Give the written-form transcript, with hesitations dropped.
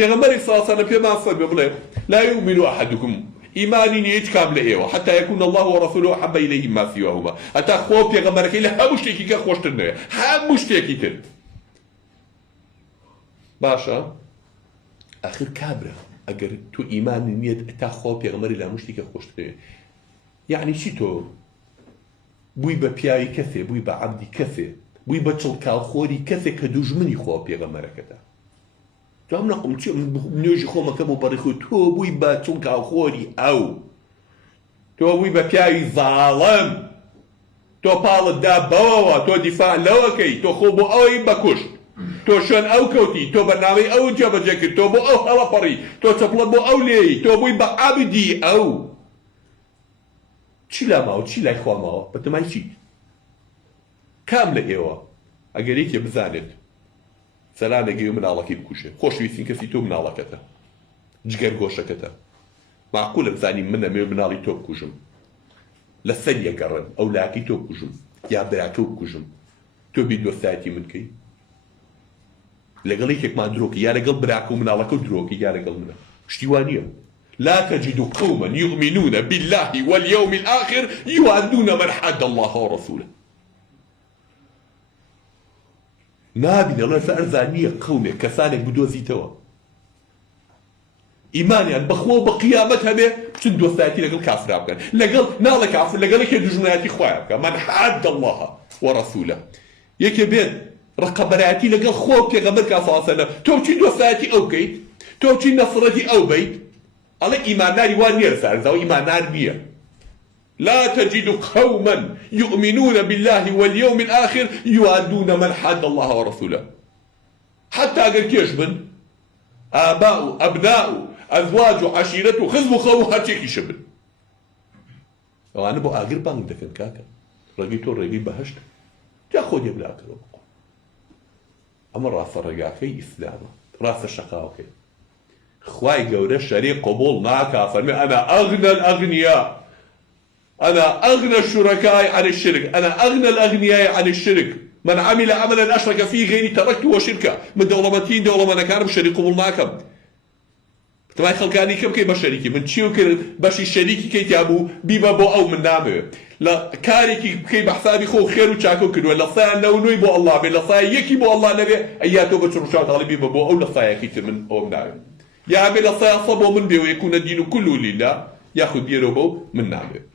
پیغمبر صلى الله عليه وسلم پیمان فرمي بڵێ لا يؤمن أحدكم إيماني نيت كامل إيوه حتى يكون الله ورسوله أحب إليه ما سواهما حتى خو پیغمبرك إلا هم شتێکی کە خۆشتر نوێ هم شتێکی تر باشا آخر كابرة أجر تو إيمان نيت تا خو پیغمبر إلا هم شتێکی خۆشتر نوێ يعني چی تۆ بووی بە پیاوی کەسێ بووی بە عەبدی کەسێ بووی بە چڵکاڵخۆری کەسێک کە دوژمنی خوا پێغەمبەرەکەتە تو ئەم نەقم نوێژی خۆمەکەم و بەڕێخۆ تۆ بووی بە چڵکاڵخۆری ئەو تۆ بووی بە پیاوی زاڵم تۆ پاڵت دا بەوەوە تۆ دیفاع لەوەکەی تۆ خۆ بۆ ئەوەی بەکوشت تۆ شوێن ئەو کەوتی تۆ بەرنامەی ئەو جێبەجێ کرد تۆ بۆ ئەو هەڵەپەڕی تۆ چەپڵە بۆ ئەو لێی تۆ بووی بە عەبدی ئەو چی لا ماوە چی لای خوا ماوە بەتەمای چی کام لە ئێوە ئەگەر یەکێ بزانێت سەلامێکی و مناڵەکەی بکوژێ خۆشویستین کەسی تۆ مناڵەکەتە جگەر گۆشەکەتە معقولە بزانین منە مێ مناڵی تۆ بکوژم لە سەر یەگەڕن ئەو لاکی تۆ بکوژم یا براکە بکوژم تۆ بی دۆستایەتی من کەی لەگەڵ یەکێکمان درۆکە یا لەگەڵ براکە و مناڵەکە و درۆکە یا لەگەڵ منە شتی وانە لا تجد قوما يؤمنون بالله واليوم الآخر يوادون من حاد الله ورسوله نابين الله فأرزانية قومي كسانك بدوزي توا إيمانيا بخوا بقيامتها به بشن دوستاتي لقل كافر أبقى لقل نالا كافر لقل كي دجناتي خوايا أبقى من حاد الله ورسوله يكي بين رقبراتي لقل خوا بيغمر كافاسنا توشي دوستاتي أو كيت توشي نصرتي أو بيت الله إيمان ناري وان يرسل ذو إيمان نار بيه لا تجد قوما يؤمنون بالله واليوم الآخر يوادون من حاد الله ورسوله حتى أقل كيشبن آباء أبناء أزواج عشيرته خذوا خوها تشيكي شبن وأنا بو أقل بانك دفن كاكا رقيتو رقي بهشت تأخذ يبلاك ربقو أما راس الرقاء في إسلام راس الشقاء كي خواي قولة شريك قبول معك فرمي أنا أغنى الأغنياء أنا أغنى الشركاء عن الشرك أنا أغنى الأغنياء عن الشرك من عمل عملا أشرك فيه غيري تركته وشركه من دولمتين دولة من كان شريك قبول معكم تبعي خلقاني كم كي بشريكي من تشيو كي بشي الشريكي كي تابو بيما بو أو من نامه لا كاري كي بحسابي خو خير وشاكو كدو لا صايا نونوي بو الله بي لا صايا يكي بو الله نبي أياتو بتشرشات غالبي بو أو لا صايا كي من أو من نامه يا عمل صايا صبو من بي ويكون الدين كله لله ياخذ ديرو بو من نامه